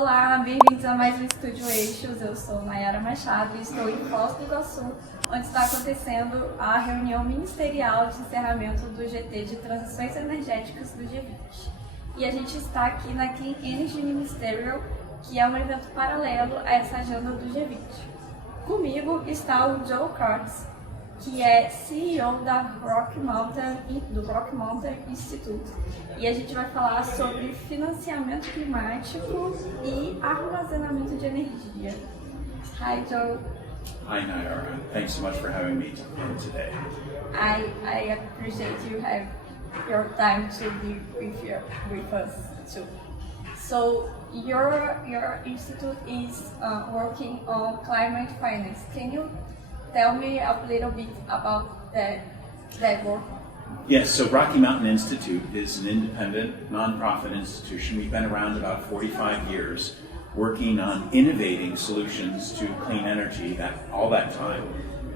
Olá, bem-vindos a mais um Estúdio Eixos. Eu sou Nayara Machado e estou em Foz do Iguaçu, onde está acontecendo a reunião ministerial de encerramento do GT de Transições Energéticas do G20. E a gente está aqui na Clean Energy Ministerial, que é um evento paralelo a essa agenda do G20. Comigo está o Jon Creyts, que é CEO do Rocky Mountain Institute. E a gente vai falar sobre financiamento climático e armazenamento de energia. Hi, Joe. Hi, Nayara. Thanks so much for having me today. I appreciate you have your time to be with us too. So your institute is working on climate finance. Can you tell me a little bit about that work? Yes, so Rocky Mountain Institute is an independent, nonprofit institution. We've been around about 45 years, working on innovating solutions to clean energy all that time.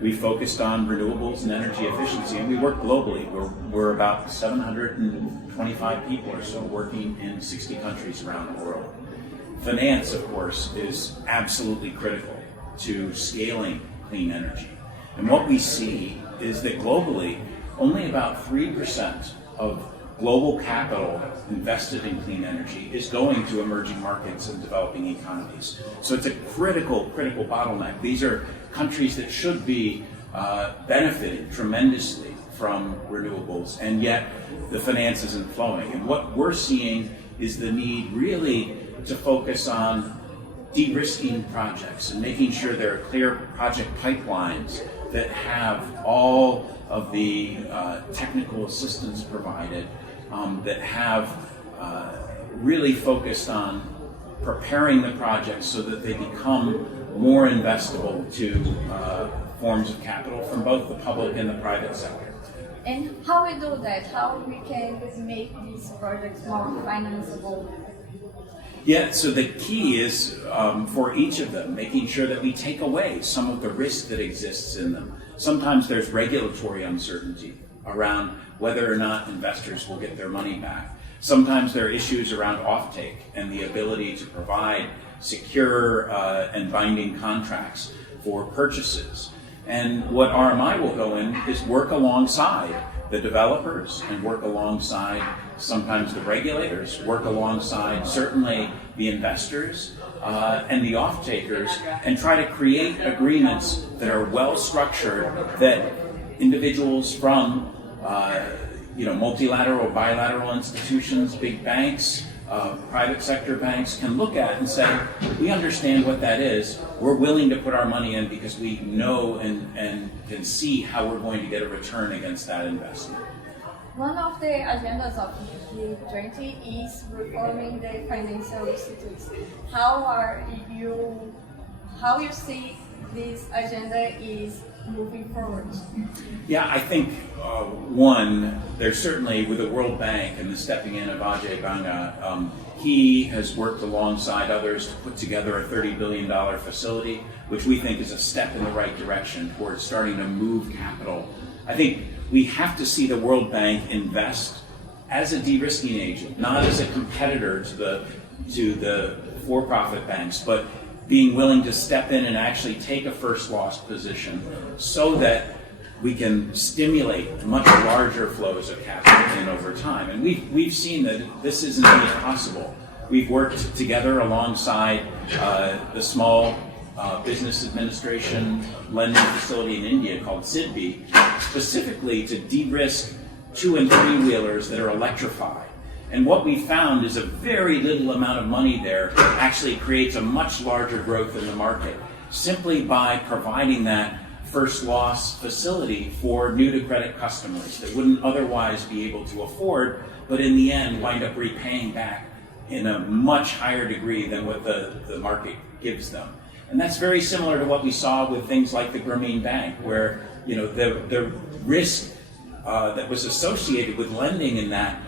We focused on renewables and energy efficiency, and we work globally. We're about 725 people or so working in 60 countries around the world. Finance, of course, is absolutely critical to scaling clean energy. And what we see is that globally, only about 3% of global capital invested in clean energy is going to emerging markets and developing economies. So it's a critical bottleneck. These are countries that should be benefiting tremendously from renewables, and yet the finance isn't flowing. And what we're seeing is the need really to focus on de-risking projects and making sure there are clear project pipelines that have all of the technical assistance provided, that have really focused on preparing the projects so that they become more investable to forms of capital from both the public and the private sector. And how we do that? How we can make these projects more financeable? Yeah, so the key is for each of them, making sure that we take away some of the risk that exists in them. Sometimes there's regulatory uncertainty around whether or not investors will get their money back. Sometimes there are issues around offtake and the ability to provide secure and binding contracts for purchases. And what RMI will go in is work alongside the developers and work alongside sometimes the regulators, work alongside certainly the investors and the off-takers, and try to create agreements that are well structured, that individuals from multilateral, bilateral institutions, big banks, private sector banks can look at and say, we understand what that is, we're willing to put our money in because we know and can see how we're going to get a return against that investment. One of the agendas of the G20 is reforming the financial institutes. How you see this agenda is moving forward? Yeah, I think one, there's certainly with the World Bank and the stepping in of Ajay Banga, he has worked alongside others to put together a $30 billion facility, which we think is a step in the right direction towards starting to move capital. I think we have to see the World Bank invest as a de-risking agent, not as a competitor to the for-profit banks, but being willing to step in and actually take a first loss position so that we can stimulate much larger flows of capital in over time. And we've seen that this isn't only possible. We've worked together alongside the small business administration lending facility in India called SIDBI, specifically to de-risk 2- and 3-wheelers that are electrified. And what we found is a very little amount of money there actually creates a much larger growth in the market, simply by providing that first loss facility for new to credit customers that wouldn't otherwise be able to afford, but in the end wind up repaying back in a much higher degree than what the market gives them. And that's very similar to what we saw with things like the Grameen Bank, where the risk that was associated with lending in that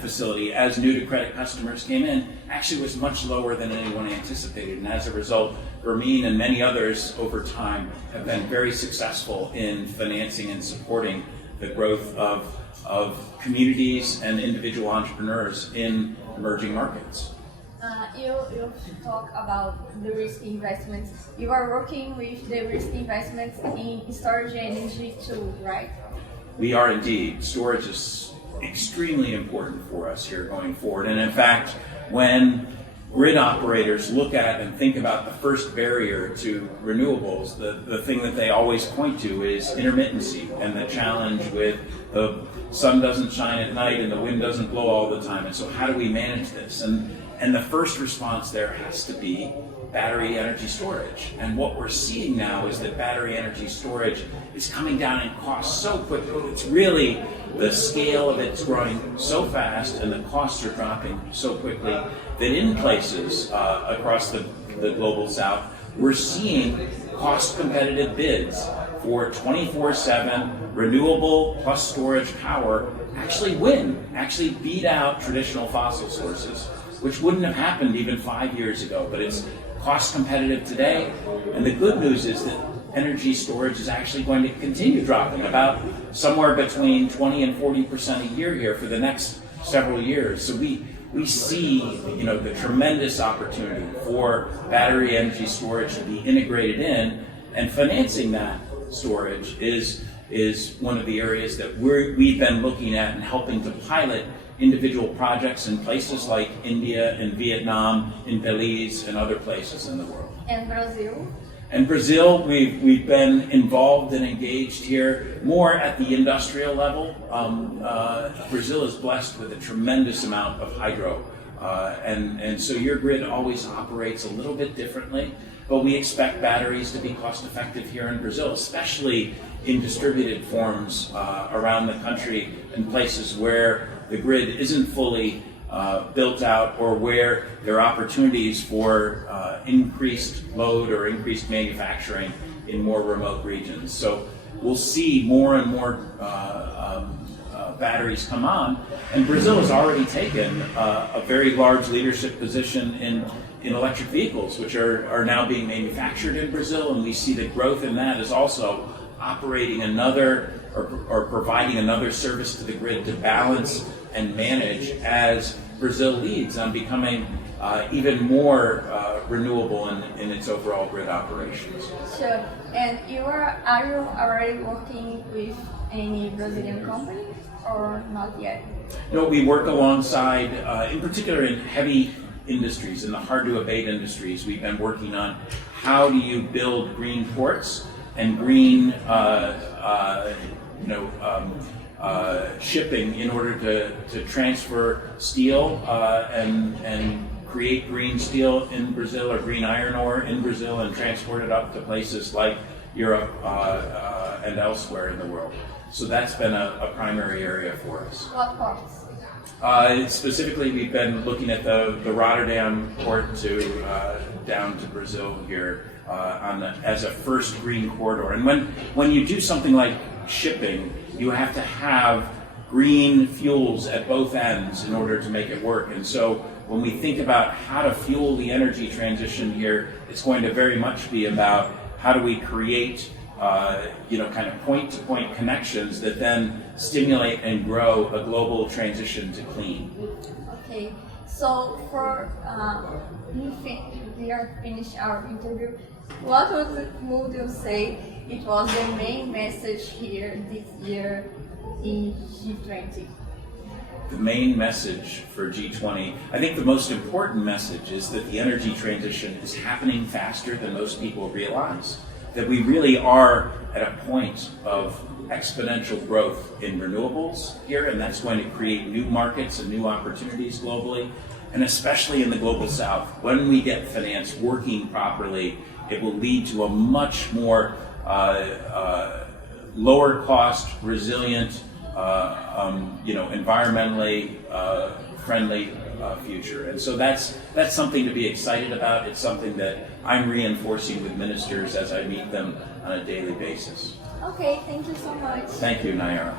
facility as new to credit customers came in actually was much lower than anyone anticipated. And as a result, Grameen and many others over time have been very successful in financing and supporting the growth of communities and individual entrepreneurs in emerging markets. You talk about the risk investments. You are working with the risk investments in storage energy too, right? We are indeed. Storage is extremely important for us here going forward. And in fact, when grid operators look at and think about the first barrier to renewables, the thing that they always point to is intermittency and the challenge with the sun doesn't shine at night and the wind doesn't blow all the time. And so how do we manage this? And the first response there has to be battery energy storage. And what we're seeing now is that battery energy storage is coming down in cost so quickly. It's really, the scale of it's growing so fast and the costs are dropping so quickly that in places across the global south, we're seeing cost competitive bids for 24/7 renewable plus storage power actually beat out traditional fossil sources, which wouldn't have happened even 5 years ago, but it's cost competitive today. And the good news is that energy storage is actually going to continue dropping about somewhere between 20 and 40% a year here for the next several years. So we see, the tremendous opportunity for battery energy storage to be integrated in, and financing that storage is one of the areas that we've been looking at and helping to pilot individual projects in places like India and Vietnam, in Belize, and other places in the world. And Brazil? And Brazil, we've been involved and engaged here more at the industrial level. Brazil is blessed with a tremendous amount of hydro, and so your grid always operates a little bit differently. But we expect batteries to be cost effective here in Brazil, especially in distributed forms around the country in places where the grid isn't fully built out, or where there are opportunities for increased load or increased manufacturing in more remote regions. So we'll see more and more batteries come on, and Brazil has already taken a very large leadership position in electric vehicles, which are now being manufactured in Brazil, and we see the growth in that is also operating another or providing another service to the grid to balance and manage as Brazil leads on becoming even more renewable in its overall grid operations. Sure. And are you already working with any Brazilian company or not yet? No, we work alongside, in particular in heavy industries, in the hard-to-abate industries. We've been working on how do you build green ports and green shipping in order to transfer steel and create green steel in Brazil, or green iron ore in Brazil, and transport it up to places like Europe and elsewhere in the world. So that's been a primary area for us. What ports? Specifically, we've been looking at the Rotterdam port down to Brazil here as a first green corridor. And when you do something like shipping, you have to have green fuels at both ends in order to make it work. And so when we think about how to fuel the energy transition here, it's going to very much be about how do we create kind of point-to-point connections that then stimulate and grow a global transition to clean. Okay, so we are finished our interview. What would you say it was the main message here this year in G20? The main message for G20, I think the most important message is that the energy transition is happening faster than most people realize. That we really are at a point of exponential growth in renewables here, and that's going to create new markets and new opportunities globally, and especially in the global south. When we get finance working properly, it will lead to a much more lower cost, resilient, environmentally friendly future. And so that's something to be excited about. It's something that I'm reinforcing with ministers as I meet them on a daily basis. Okay, thank you so much. Thank you, Nayara.